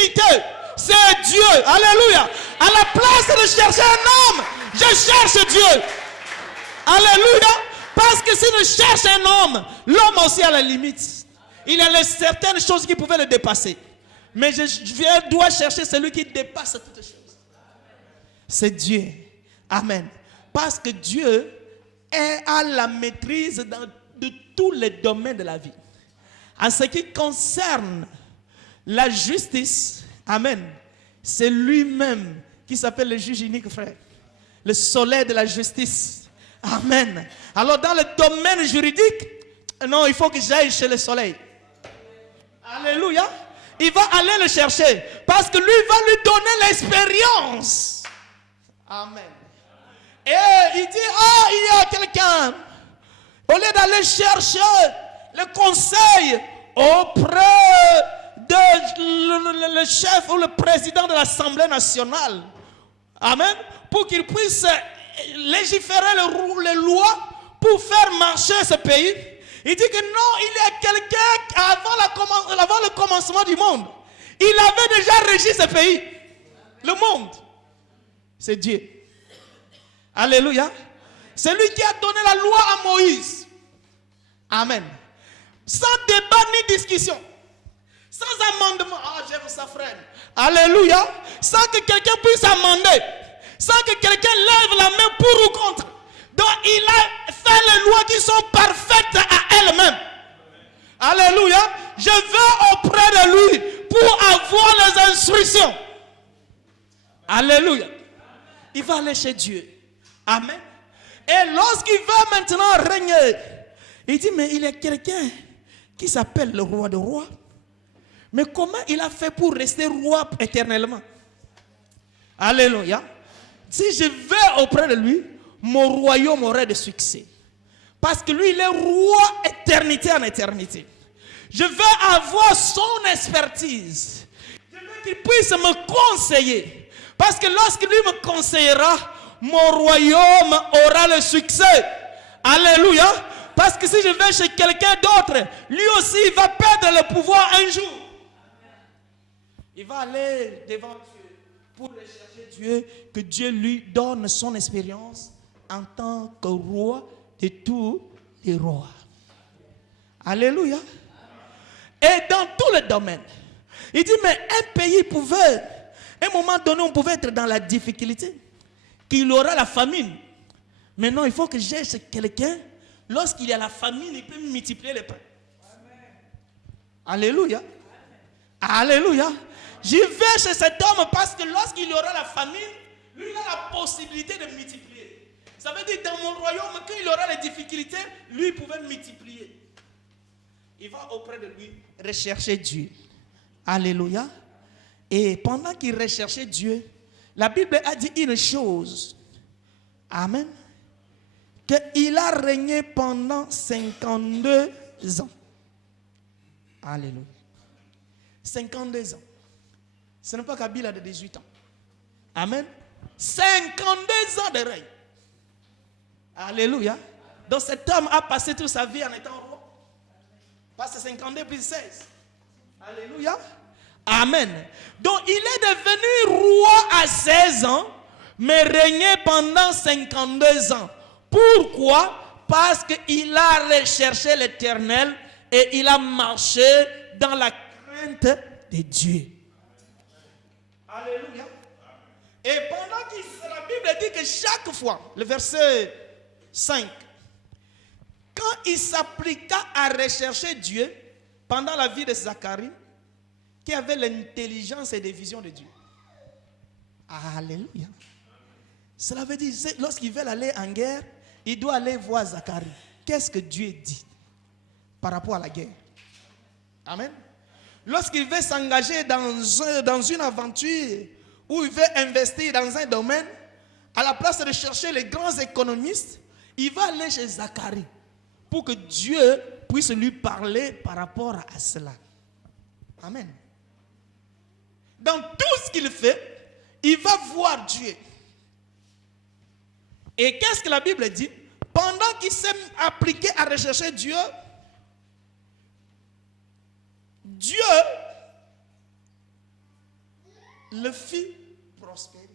illimité. C'est Dieu. Alléluia. À la place de chercher un homme, je cherche Dieu. Alléluia. Parce que si je cherche un homme, l'homme aussi a la limite. Il y a certaines choses qui pouvaient le dépasser. Mais je dois chercher celui qui dépasse toutes choses. C'est Dieu. Amen. Parce que Dieu a la maîtrise de tous les domaines de la vie. En ce qui concerne la justice, amen, c'est lui-même qui s'appelle le juge unique, frère. Le soleil de la justice. Amen. Alors dans le domaine juridique, non, il faut que j'aille chez le soleil. Alléluia. Il va aller le chercher parce que lui va lui donner l'expérience. Amen. Et il dit, oh, il y a quelqu'un. Au lieu d'aller chercher le conseil auprès de le chef ou le président de l'Assemblée nationale. Amen. Pour qu'il puisse légiférer les lois pour faire marcher ce pays. Il dit que non, il y a quelqu'un avant le commencement du monde. Il avait déjà régi ce pays. Le monde. C'est Dieu. Alléluia. C'est lui qui a donné la loi à Moïse. Amen. Sans débat ni discussion. Sans amendement. Ah, j'aime ça, frère. Alléluia. Sans que quelqu'un puisse amender. Sans que quelqu'un lève la main pour ou contre. Donc il a fait les lois qui sont parfaites à elles-mêmes. Alléluia. Je vais auprès de lui pour avoir les instructions. Alléluia. Il va aller chez Dieu. Amen. Et lorsqu'il va maintenant régner, il dit, mais il y a quelqu'un qui s'appelle le roi des rois. Mais comment il a fait pour rester roi éternellement? Alléluia. Si je vais auprès de lui, mon royaume aurait de succès. Parce que lui, il est roi éternité en éternité. Je veux avoir son expertise. Je veux qu'il puisse me conseiller. Parce que lorsque lui me conseillera, mon royaume aura le succès. Alléluia. Parce que si je vais chez quelqu'un d'autre, lui aussi il va perdre le pouvoir un jour. Il va aller devant Dieu pour rechercher Dieu, que Dieu lui donne son expérience en tant que roi de tous les rois. Alléluia. Et dans tous les domaines. Il dit, mais un pays pouvait, à un moment donné, on pouvait être dans la difficulté, qu'il aura la famine. Maintenant, il faut que j'aille chez quelqu'un. Lorsqu'il y a la famine, il peut multiplier les pains. Alléluia. Alléluia. Je vais chez cet homme parce que lorsqu'il y aura la famine, lui il a la possibilité de multiplier. Ça veut dire dans mon royaume, quand il aura les difficultés, lui il pouvait multiplier. Il va auprès de lui rechercher Dieu. Alléluia. Et pendant qu'il recherchait Dieu, la Bible a dit une chose. Amen. Qu'il a régné pendant 52 ans. Alléluia. 52 ans. Ce n'est pas Kabila de 18 ans. Amen. 52 ans de règne. Alléluia. Donc cet homme a passé toute sa vie en étant roi. Parce que 52 plus 16. Alléluia. Amen. Donc il est devenu roi à 16 ans, mais régné pendant 52 ans. Pourquoi? Parce qu'il a recherché l'Éternel et il a marché dans la crainte de Dieu. Alléluia. Et pendant que la Bible dit que chaque fois, le verset 5, quand il s'appliqua à rechercher Dieu pendant la vie de Zacharie, qui avait l'intelligence et des visions de Dieu. Alléluia. Cela veut dire, lorsqu'ils veulent aller en guerre, il doit aller voir Zacharie. Qu'est-ce que Dieu dit par rapport à la guerre? Amen. Lorsqu'il veut s'engager dans une aventure où il veut investir dans un domaine, à la place de chercher les grands économistes, il va aller chez Zacharie pour que Dieu puisse lui parler par rapport à cela. Amen. Dans tout ce qu'il fait, il va voir Dieu. Et qu'est-ce que la Bible dit? Pendant qu'il s'est appliqué à rechercher Dieu, Dieu le fit prospérer.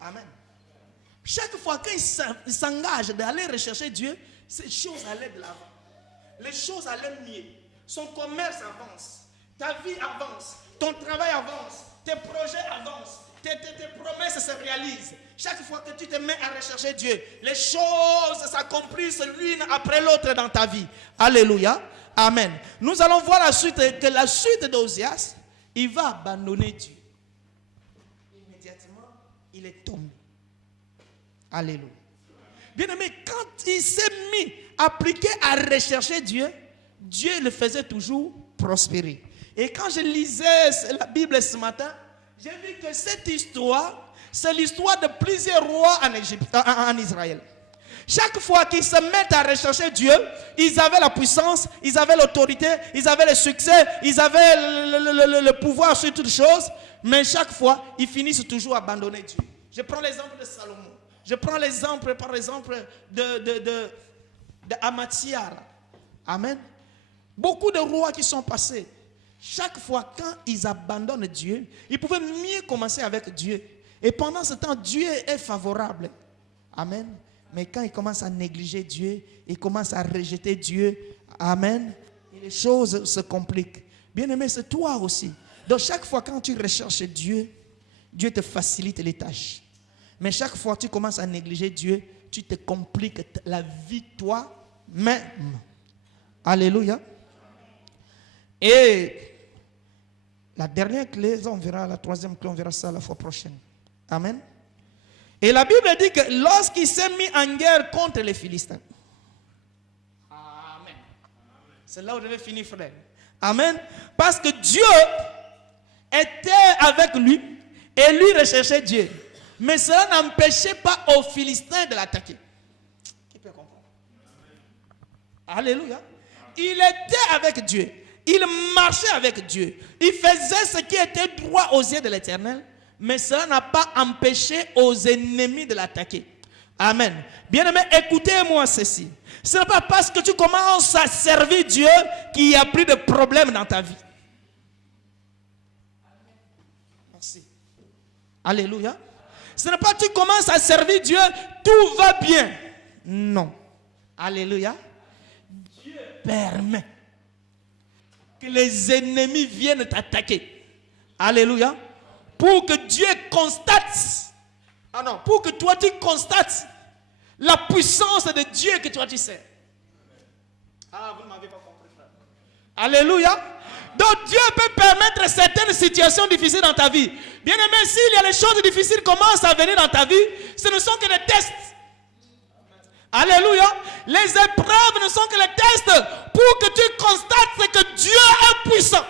Amen. Chaque fois qu'il s'engage d'aller rechercher Dieu, ces choses allaient de l'avant. Les choses allaient mieux. Son commerce avance. Ta vie avance. Ton travail avance. Tes projets avancent. Tes promesses se réalisent. Chaque fois que tu te mets à rechercher Dieu, les choses s'accomplissent l'une après l'autre dans ta vie. Alléluia. Amen. Nous allons voir la suite, que la suite d'Osias, il va abandonner Dieu. Immédiatement, il est tombé. Alléluia. Bien-aimé, quand il s'est mis à appliquer à rechercher Dieu, Dieu le faisait toujours prospérer. Et quand je lisais la Bible ce matin, j'ai vu que cette histoire, c'est l'histoire de plusieurs rois en Israël. Chaque fois qu'ils se mettent à rechercher Dieu, ils avaient la puissance, ils avaient l'autorité, ils avaient le succès, ils avaient le pouvoir sur toutes choses. Mais chaque fois, ils finissent toujours à abandonner Dieu. Je prends l'exemple de Salomon. Je prends l'exemple, par exemple, de Amatsiar. Amen. Beaucoup de rois qui sont passés. Chaque fois, quand ils abandonnent Dieu, ils pouvaient mieux commencer avec Dieu. Et pendant ce temps, Dieu est favorable. Amen. Mais quand ils commencent à négliger Dieu, ils commencent à rejeter Dieu. Amen. Et les choses se compliquent. Bien-aimé, c'est toi aussi. Donc chaque fois quand tu recherches Dieu, Dieu te facilite les tâches. Mais chaque fois que tu commences à négliger Dieu, tu te compliques la vie toi-même. Alléluia. Et la dernière clé, on verra, la troisième clé, on verra ça la fois prochaine. Amen. Et la Bible dit que lorsqu'il s'est mis en guerre contre les Philistins. Amen. C'est là où je vais finir, frère. Amen. Parce que Dieu était avec lui et lui recherchait Dieu. Mais cela n'empêchait pas aux Philistins de l'attaquer. Qui peut comprendre? Alléluia. Il était avec Dieu. Il marchait avec Dieu. Il faisait ce qui était droit aux yeux de l'Éternel. Mais cela n'a pas empêché aux ennemis de l'attaquer. Amen. Bien-aimé, écoutez-moi ceci. Ce n'est pas parce que tu commences à servir Dieu qu'il n'y a plus de problème dans ta vie. Merci. Alléluia. Ce n'est pas que tu commences à servir Dieu, tout va bien. Non. Alléluia. Dieu permet que les ennemis viennent t'attaquer. Alléluia. Pour que Dieu constate. Ah non, pour que toi tu constates la puissance de Dieu que toi tu sais. Ah, vous ne m'avez pas compris, frère. Alléluia. Donc Dieu peut permettre certaines situations difficiles dans ta vie. Bien aimé, s'il y a les choses difficiles qui commencent à venir dans ta vie, ce ne sont que des tests. Alléluia. Les épreuves ne sont que les tests pour que tu constates que Dieu est puissant.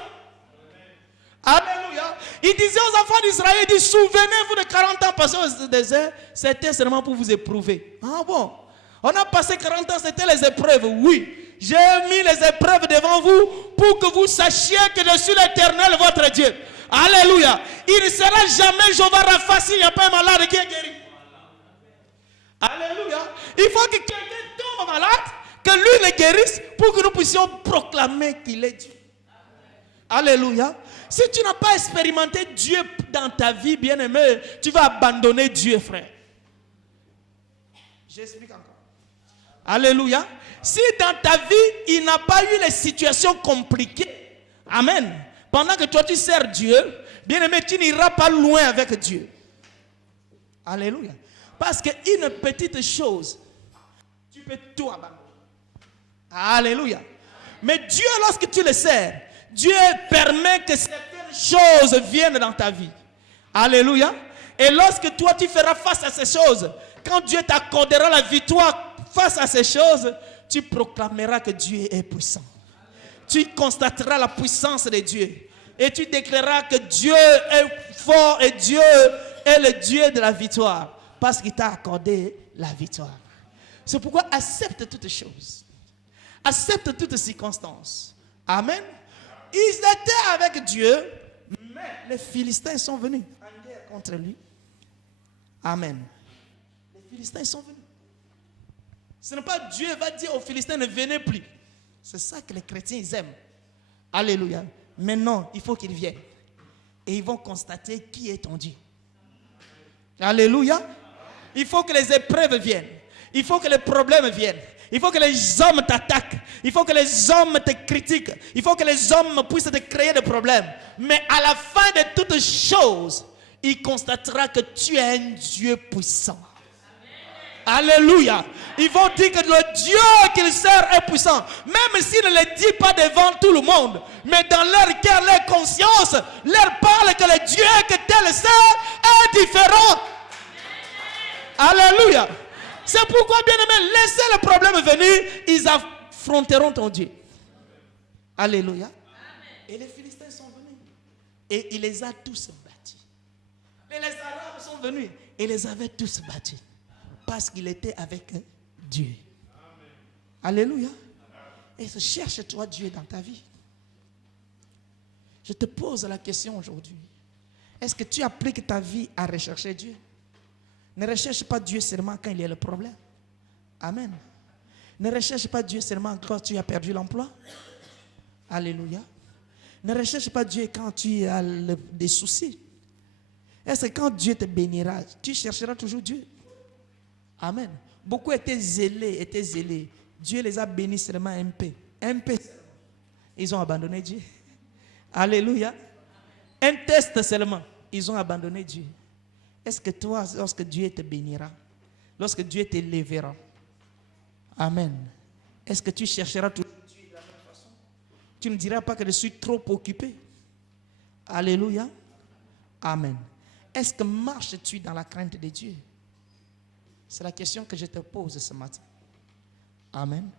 Alléluia. Il disait aux enfants d'Israël, il dit, souvenez-vous de 40 ans passés au désert, c'était seulement pour vous éprouver. Ah bon? On a passé 40 ans, c'était les épreuves. Oui, j'ai mis les épreuves devant vous pour que vous sachiez que je suis l'Éternel, votre Dieu. Alléluia. Il ne sera jamais Jéhovah Rapha s'il n'y a pas un malade qui est guéri. Alléluia. Il faut que quelqu'un tombe malade, que lui le guérisse pour que nous puissions proclamer qu'il est Dieu. Alléluia. Si tu n'as pas expérimenté Dieu dans ta vie, bien-aimé, tu vas abandonner Dieu, frère. J'explique encore. Alléluia. Si dans ta vie, il n'a pas eu les situations compliquées, amen, pendant que toi tu sers Dieu, Bien-aimé, tu n'iras pas loin avec Dieu. Alléluia. Parce qu'une petite chose, tu peux tout abandonner. Alléluia. Mais Dieu, lorsque tu le sers, Dieu permet que certaines choses viennent dans ta vie. Alléluia. Et lorsque toi, tu feras face à ces choses, quand Dieu t'accordera la victoire face à ces choses, tu proclameras que Dieu est puissant. Tu constateras la puissance de Dieu. Et tu déclareras que Dieu est fort et Dieu est le Dieu de la victoire. Parce qu'il t'a accordé la victoire. C'est pourquoi accepte toutes choses. Accepte toutes circonstances. Amen. Ils étaient avec Dieu, mais les Philistins sont venus en guerre contre lui. Amen. Les Philistins sont venus. Ce n'est pas Dieu va dire aux Philistins ne venez plus. C'est ça que les chrétiens ils aiment. Alléluia. Mais non, il faut qu'ils viennent. Et ils vont constater qui est ton Dieu. Alléluia. Il faut que les épreuves viennent. Il faut que les problèmes viennent. Il faut que les hommes t'attaquent. Il faut que les hommes te critiquent. Il faut que les hommes puissent te créer des problèmes. Mais à la fin de toutes choses, il constatera que tu es un Dieu puissant. Alléluia. Ils vont dire que le Dieu qu'ils servent est puissant. Même s'ils ne le disent pas devant tout le monde. Mais dans leur cœur, leur conscience, leur parle que le Dieu que tel sert est différent. Alléluia. C'est pourquoi, bien aimé, laissez le problème venir. Ils affronteront ton Dieu. Alléluia. Amen. Et les Philistins sont venus. Et il les a tous battus. Mais les Arabes sont venus. Et les avaient tous battus. Parce qu'il était avec Dieu. Amen. Alléluia. Et cherche-toi Dieu dans ta vie. Je te pose la question aujourd'hui. Est-ce que tu appliques ta vie à rechercher Dieu? Ne recherche pas Dieu seulement quand il y a le problème. Amen. Ne recherche pas Dieu seulement quand tu as perdu l'emploi. Alléluia. Ne recherche pas Dieu quand tu as des soucis. Est-ce que quand Dieu te bénira, tu chercheras toujours Dieu? Amen. Beaucoup étaient zélés. Dieu les a bénis seulement un peu. Un peu. Ils ont abandonné Dieu. Alléluia. Un test seulement. Ils ont abandonné Dieu. Est-ce que toi, lorsque Dieu te bénira, lorsque Dieu t'élèvera, amen, est-ce que tu chercheras tout Dieu de la même façon? Tu ne diras pas que je suis trop occupé. Alléluia. Amen. Est-ce que marches-tu dans la crainte de Dieu? C'est la question que je te pose ce matin. Amen.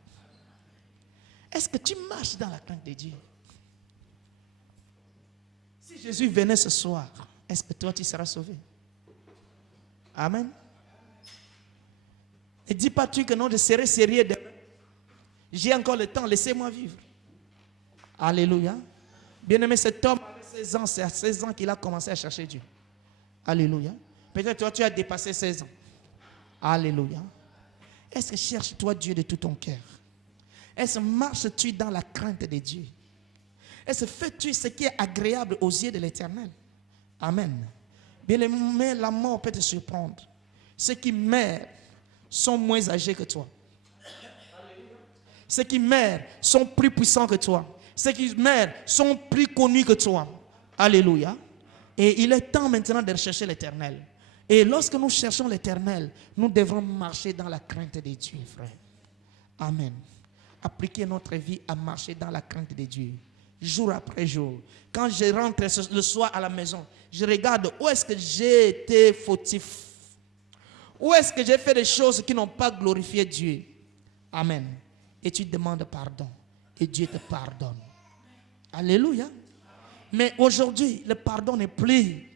Est-ce que tu marches dans la crainte de Dieu? Si Jésus venait ce soir, est-ce que toi tu seras sauvé? Amen. Ne dis pas tu que non, je serai sérieux demain. J'ai encore le temps, laissez-moi vivre. Alléluia. Bien-aimé, cet homme avait 16 ans, c'est à 16 ans qu'il a commencé à chercher Dieu. Alléluia. Peut-être toi tu as dépassé 16 ans. Alléluia. Est-ce que cherches-toi Dieu de tout ton cœur? Est-ce que marches-tu dans la crainte de Dieu? Est-ce que fais-tu ce qui est agréable aux yeux de l'Éternel? Amen. Bien-aimé, la mort peut te surprendre. Ceux qui meurent sont moins âgés que toi. Ceux qui meurent sont plus puissants que toi. Ceux qui meurent sont plus connus que toi. Alléluia. Et il est temps maintenant de rechercher l'Éternel. Et lorsque nous cherchons l'Éternel, nous devrons marcher dans la crainte de Dieu, frère. Amen. Appliquer notre vie à marcher dans la crainte de Dieu. Jour après jour. Quand je rentre le soir à la maison, je regarde où est-ce que j'ai été fautif. Où est-ce que j'ai fait des choses qui n'ont pas glorifié Dieu. Amen. Et tu demandes pardon. Et Dieu te pardonne. Alléluia. Mais aujourd'hui, le pardon n'est plus.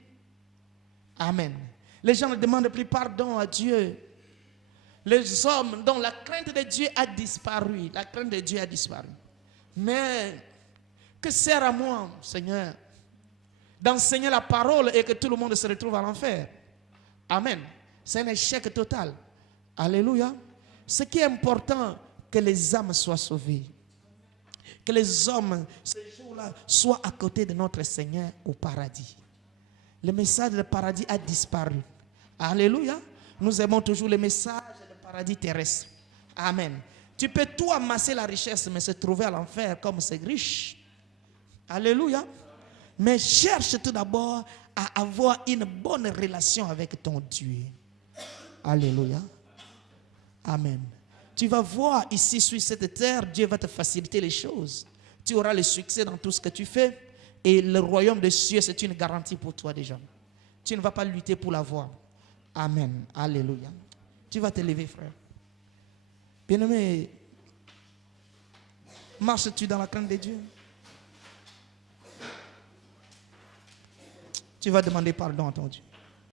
Amen. Les gens ne demandent plus pardon à Dieu. Les hommes dont la crainte de Dieu a disparu. La crainte de Dieu a disparu. Mais que sert à moi, Seigneur, d'enseigner la parole et que tout le monde se retrouve à l'enfer? Amen. C'est un échec total. Alléluia. Ce qui est important, que les âmes soient sauvées. Que les hommes, ce jour-là, soient à côté de notre Seigneur au paradis. Le message du paradis a disparu. Alléluia. Nous aimons toujours le message du paradis terrestre. Amen. Tu peux tout amasser la richesse, mais se trouver à l'enfer comme c'est riche. Alléluia. Mais cherche tout d'abord à avoir une bonne relation avec ton Dieu. Alléluia. Amen. Tu vas voir ici sur cette terre, Dieu va te faciliter les choses. Tu auras le succès dans tout ce que tu fais. Et le royaume des cieux, c'est une garantie pour toi déjà. Tu ne vas pas lutter pour l'avoir. Amen. Alléluia. Tu vas te lever, frère. Bien-aimé, marches-tu dans la crainte de Dieu? Tu vas demander pardon à ton Dieu.